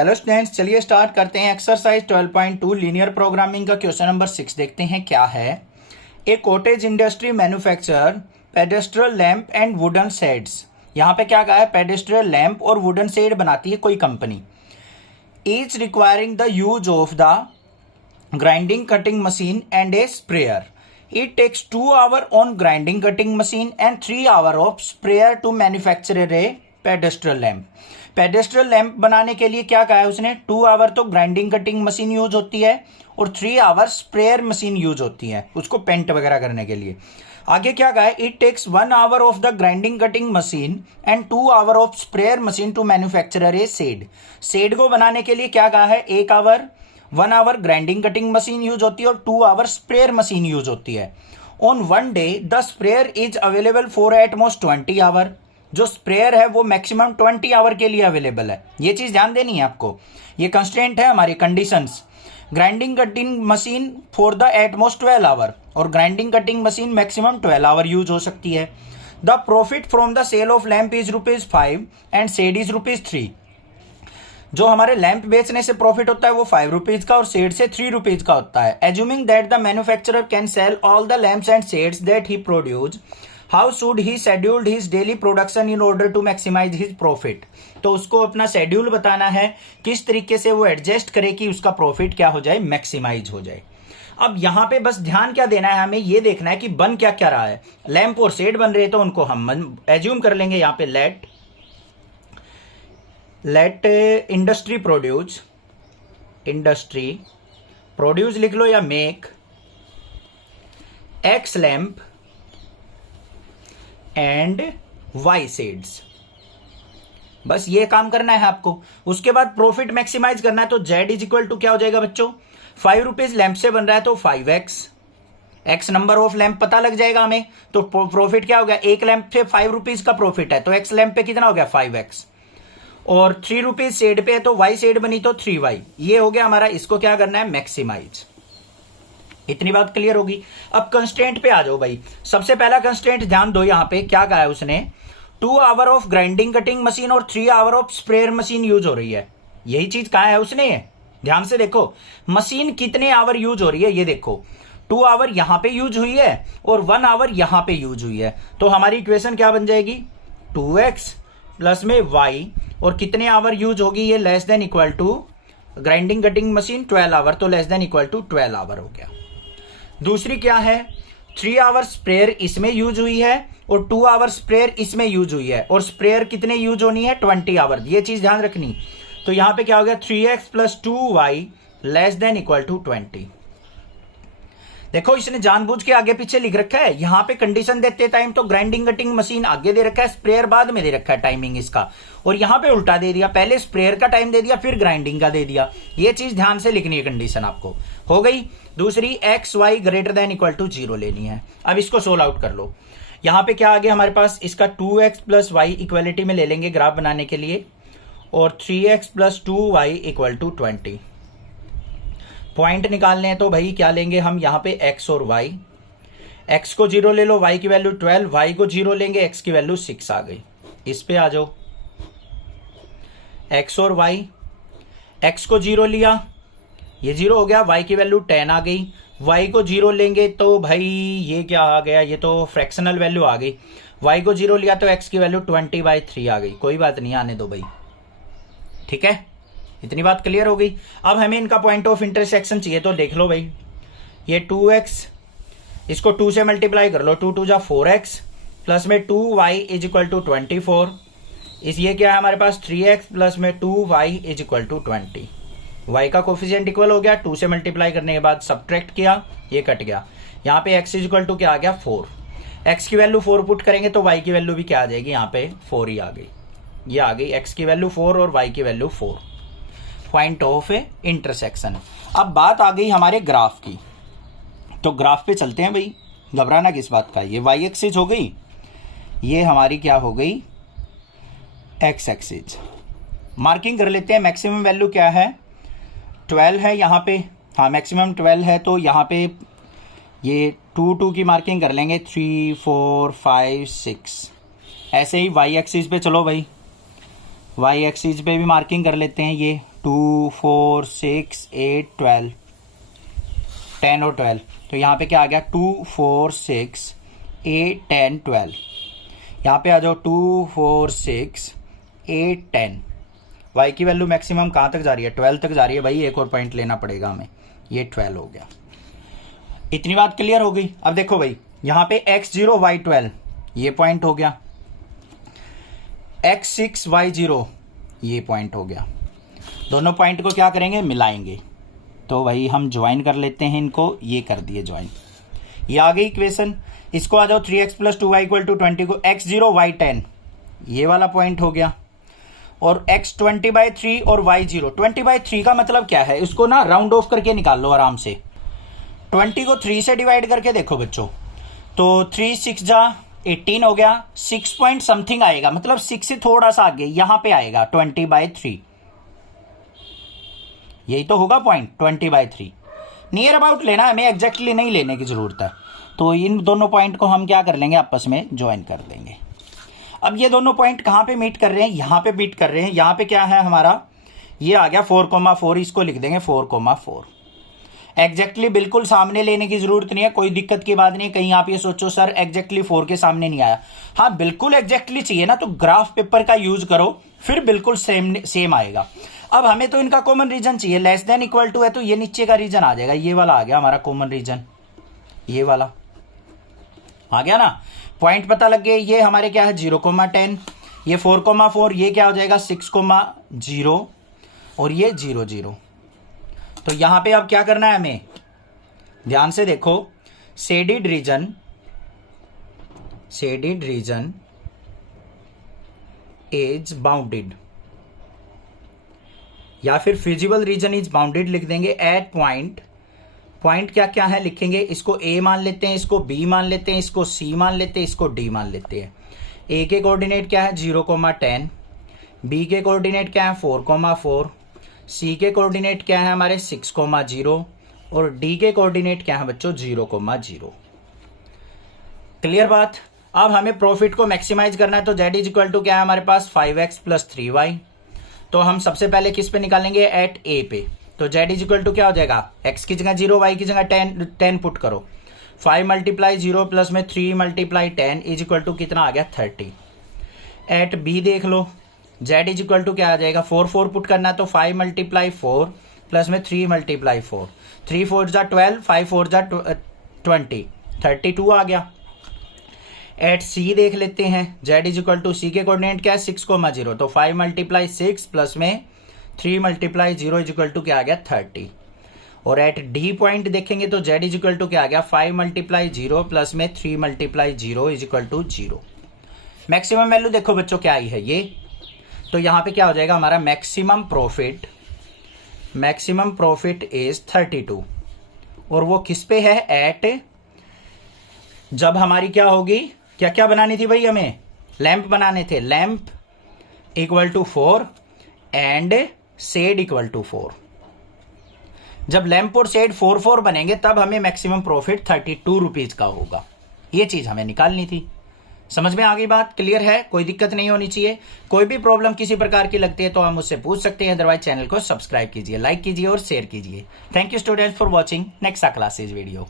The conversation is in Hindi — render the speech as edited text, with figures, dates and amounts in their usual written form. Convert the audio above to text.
हेलो स्टूडेंट्स, चलिए स्टार्ट करते हैं। एक्सरसाइज 12.2 लीनियर प्रोग्रामिंग का क्वेश्चन नंबर 6 देखते हैं क्या है। A cottage industry manufacture pedestal lamp and wooden shades. यहाँ पे क्या कहा है, पेडेस्ट्रल लैंप और वुडन शेड बनाती है कोई company. Each requiring the use of the grinding cutting machine and a sprayer. It takes 2 hours on grinding cutting machine and 3 hours of sprayer to manufacture a pedestal lamp. Pedestal lamp बनाने के लिए क्या कहा है उसने, 2 आवर तो ग्राइंडिंग कटिंग मशीन यूज होती है और 3 आवर स्प्रेयर मशीन यूज होती है उसको पेंट वगैरह करने के लिए। आगे क्या कहा है, it takes 1 hour of the grinding cutting machine and 2 hour of sprayer machine to manufacture a shade. Shade को बनाने के लिए क्या कहा है, 1 hour grinding cutting machine use होती है और 2 आवर स्प्रेयर मशीन यूज होती है। On one day the sprayer is available for at most 20 hour. जो स्प्रेयर है वो मैक्सिमम 20 आवर के लिए अवेलेबल है। ये चीज ध्यान देनी है आपको, ये कंस्ट्रेंट है हमारी conditions. Grinding cutting machine for the at most 12 hour और grinding cutting machine maximum 12 hour use हो सकती है। The profit from the sale of lamp is ₹5 and shade is ₹3। जो हमारे लैंप बेचने से प्रॉफिट होता है वो ₹5 का और शेड से ₹3 का होता है। Assuming that the manufacturer can sell all the lamps and shades that he produce, how should he scheduled his daily production in order to maximise his profit. तो उसको अपना शेड्यूल बताना है, किस तरीके से वो एडजस्ट करे कि उसका प्रॉफिट क्या हो जाए, मैक्सिमाइज हो जाए। अब यहाँ पे बस ध्यान क्या देना है, हमें ये देखना है कि बन क्या क्या रहा है। लैंप और शेड बन रहे तो उनको हम एज्यूम कर लेंगे यहाँ पे लेट इंडस्ट्री प्रोड्यूस लिख लो या make x lamp and y shades. बस ये काम करना है आपको। उसके बाद प्रॉफिट मैक्सिमाइज करना है तो Z इज इक्वल टू क्या हो जाएगा बच्चों, ₹5 लैंप से बन रहा है तो 5x, x number of lamp पता लग जाएगा हमें। तो प्रॉफिट क्या हो गया, एक लैंप पे ₹5 का प्रॉफिट है तो x लैंप पे कितना हो गया 5x, और ₹3 शेड पे है तो y शेड बनी तो 3y। ये हो गया हमारा, इसको क्या करना है, मैक्सिमाइज। इतनी बात क्लियर होगी। अब कंस्ट्रेंट पे आ जाओ भाई। सबसे पहला कंस्ट्रेंट ध्यान दो, यहां पे क्या कहा है उसने, 2 hour of grinding cutting machine और 3 our of sprayer machine use हो रही है। यही चीज कहा है उसने। ध्यान से देखो मशीन कितने आवर यूज हो रही है, ये देखो 2 आवर यहां पे यूज हुई है और 1 आवर यहां पे यूज हुई है। तो हमारी इक्वेशन क्या बन जाएगी, 2x प्लस में y और कितने आवर यूज होगी, ये less than equal to grinding cutting machine 12 hour तो less than equal to 12 hour हो गया। दूसरी क्या है, 3 आवर स्प्रेयर इसमें यूज हुई है और 2 आवर स्प्रेयर इसमें यूज हुई है और स्प्रेयर कितने यूज होनी है, 20 आवर। ये चीज ध्यान रखनी। तो यहां पे क्या हो गया, 3x plus 2y less than equal to 20। देखो इसने जानबूझ के आगे पीछे लिख रखा है। यहां पे कंडीशन देते टाइम तो ग्राइंडिंग कटिंग मशीन आगे दे रखा है, स्प्रेयर बाद में दे रखा है टाइमिंग इसका, और यहां पे उल्टा दे दिया, पहले स्प्रेयर का टाइम दे दिया फिर ग्राइंडिंग का दे दिया। ये चीज ध्यान से लिखनी है, कंडीशन आपको हो गई। दूसरी x y greater than equal to 0 लेनी है। अब इसको सोल्व आउट कर लो। यहां पे क्या आ गया हमारे पास, इसका 2x प्लस वाई इक्वलिटी में ले लेंगे ग्राफ बनाने के लिए, और 3x plus 2y equal to 20। Point निकालने हैं तो भाई क्या लेंगे हम यहाँ पे x और y। x को 0 ले लो, y की वैल्यू 12, y को 0 लेंगे, x की वैल्यू 6 आ गई। इस पे आ जाओ, x और y, x को 0 लिया, ये 0 हो गया, y की वैल्यू 10 आ गई। y को 0 लेंगे तो भाई ये क्या आ गया, ये तो फ्रैक्शनल वैल्यू आ गई। y को 0 लिया तो x की वैल्यू 20/3 आ गई। कोई बात नहीं, आने दो भाई, ठीक है। इतनी बात क्लियर हो गई। अब हमें इनका पॉइंट ऑफ इंटरसेक्शन चाहिए तो देख लो भाई, ये 2x इसको 2 से मल्टीप्लाई कर लो, 2 2 जा 4x प्लस में 2y इज इक्वल टू 24। इस ये क्या है हमारे पास, 3x प्लस में 2y is equal to 20। y का कोफिशिएंट इक्वल हो गया, 2 से मल्टीप्लाई करने के बाद सब्ट्रैक्ट किया, ये कट गया। यहाँ पे x इज इक्वल टू क्या आ गया, 4। x की वैल्यू 4 पुट करेंगे तो y की वैल्यू भी क्या आ जाएगी, यहाँ पे 4 ही आ गई। ये आ गई x की वैल्यू 4 और y की वैल्यू 4। Point of intersection. अब बात आ गई हमारे ग्राफ की, तो ग्राफ पे चलते हैं भाई, घबराना किस बात का। ये y एक्सिस हो गई, ये हमारी क्या हो गई, x एक्सिस। मार्किंग कर लेते हैं। मैक्सिमम वैल्यू क्या है, 12 है यहाँ पे, हाँ मैक्सिमम 12 है तो यहाँ पे ये 2 2 की मार्किंग कर लेंगे, 3 4 5 6। ऐसे ही y एक्सिस पे चलो भाई, y एक्सिस पे भी मार्किंग कर लेते हैं। ये 2 4 6 8 12 10 और 12, तो यहाँ पे क्या आ गया 2 4 6 8 10 12। यहाँ पे आ जाओ 2 4 6 8 10। y की वैल्यू मैक्सिमम कहाँ तक जा रही है, 12 तक जा रही है भाई, एक और पॉइंट लेना पड़ेगा हमें, ये 12 हो गया। इतनी बात क्लियर हो गई। अब देखो भाई यहाँ पे x0 y12 ये पॉइंट हो गया, x6 y0 ये पॉइंट हो गया। दोनों पॉइंट को क्या करेंगे, मिलाएंगे। तो भाई हम ज्वाइन कर लेते हैं इनको, ये कर दिए ज्वाइन, ये आ गई इक्वेशन। इसको आ जाओ 3x + 2y = 20 को x0 y10 ये वाला पॉइंट हो गया, और x 20/3 और y0 20/3 का मतलब क्या है, उसको ना राउंड ऑफ करके निकाल लो आराम से। 20 को 3 से डिवाइड करके देखो बच्चों, तो 3 6 जा 18 हो गया, 6 पॉइंट समथिंग आएगा, मतलब 6 से थोड़ा सा आगे यहां पे आएगा 20/3, यही तो होगा पॉइंट 20/3। नियर अबाउट लेना, हमें एग्जैक्टली नहीं लेने की जरूरत है। तो इन दोनों पॉइंट को हम क्या कर लेंगे, आपस में ज्वाइन कर देंगे। अब ये दोनों पॉइंट कहां पे मीट कर रहे हैं, यहां पे मीट कर रहे हैं। यहां पे क्या है हमारा, ये आ गया 4,4, इसको लिख देंगे 4,4। एग्जैक्टली बिल्कुल सामने लेने की जरूरत नहीं है, कोई दिक्कत की बात नहीं है। कहीं आप ये सोचो सर एग्जैक्टली 4 के सामने नहीं आया, हाँ बिल्कुल एग्जैक्टली चाहिए ना, तो ग्राफ पेपर का यूज करो, फिर बिल्कुल सेम आएगा। अब हमें तो इनका कॉमन रीजन चाहिए, लेस देन इक्वल टू है तो ये नीचे का रीजन आ जाएगा, ये वाला आ गया हमारा कॉमन रीजन, ये वाला आ गया ना। पॉइंट पता लग गए, ये हमारे क्या है 0,10, ये 4,4, ये क्या हो जाएगा 6,0 और ये 0 0। तो यहां पे अब क्या करना है हमें, ध्यान से देखो, शेडिड रीजन इज बाउंडेड, या फिर फिजिबल रीजन इज बाउंडेड लिख देंगे एट पॉइंट। पॉइंट क्या क्या है लिखेंगे, इसको ए मान लेते हैं, इसको बी मान लेते हैं, इसको सी मान लेते हैं, इसको डी मान लेते हैं। ए के कोऑर्डिनेट क्या है 0,10, बी के कोऑर्डिनेट क्या है 4,4, सी के कोऑर्डिनेट क्या है हमारे 6,0 और डी के कोऑर्डिनेट क्या है बच्चों 0,0। क्लियर बात। अब हमें प्रॉफिट को मैक्सिमाइज करना है, तो z = क्या है हमारे पास 5x + 3y। तो हम सबसे पहले किस पे निकालेंगे, एट ए पे। तो z = क्या हो जाएगा, x की जगह 0, y की जगह 10 पुट करो, 5 × 0 प्लस में 3 × 10 = कितना आ गया 30। एट बी देख लो, z = क्या आ जाएगा 4 4 पुट करना है, तो 5 × 4 प्लस में 3 × 4, 3 4 जा 12, 5 4 जा 20, 32 आ गया। एट सी देख लेते हैं, z = सी के कोऑर्डिनेट क्या है 6,0, तो 5 × 6 प्लस में 3 × 0 = क्या आ गया 30। और एट डी पॉइंट देखेंगे तो z = क्या आ गया 5 × 0 प्लस में 3 × 0 = 0। मैक्सिमम वैल्यू देखो बच्चों क्या आई है ये, तो यहां पे क्या हो जाएगा हमारा मैक्सिमम प्रॉफिट इज 32, और वो किस पे है, एट, जब हमारी क्या होगी, क्या क्या बनानी थी भाई, हमें लैंप बनाने थे, लैंप = 4 एंड शेड = 4। जब लैंप और शेड 4 4 बनेंगे तब हमें मैक्सिमम प्रॉफिट 32 रुपीज का होगा, ये चीज हमें निकालनी थी। समझ में आ गई बात, क्लियर है, कोई दिक्कत नहीं होनी चाहिए। कोई भी प्रॉब्लम किसी प्रकार की लगती है तो आप मुझसे पूछ सकते हैं, अदरवाइज चैनल को सब्सक्राइब कीजिए, लाइक कीजिए और शेयर कीजिए। Thank you students for watching next classes video.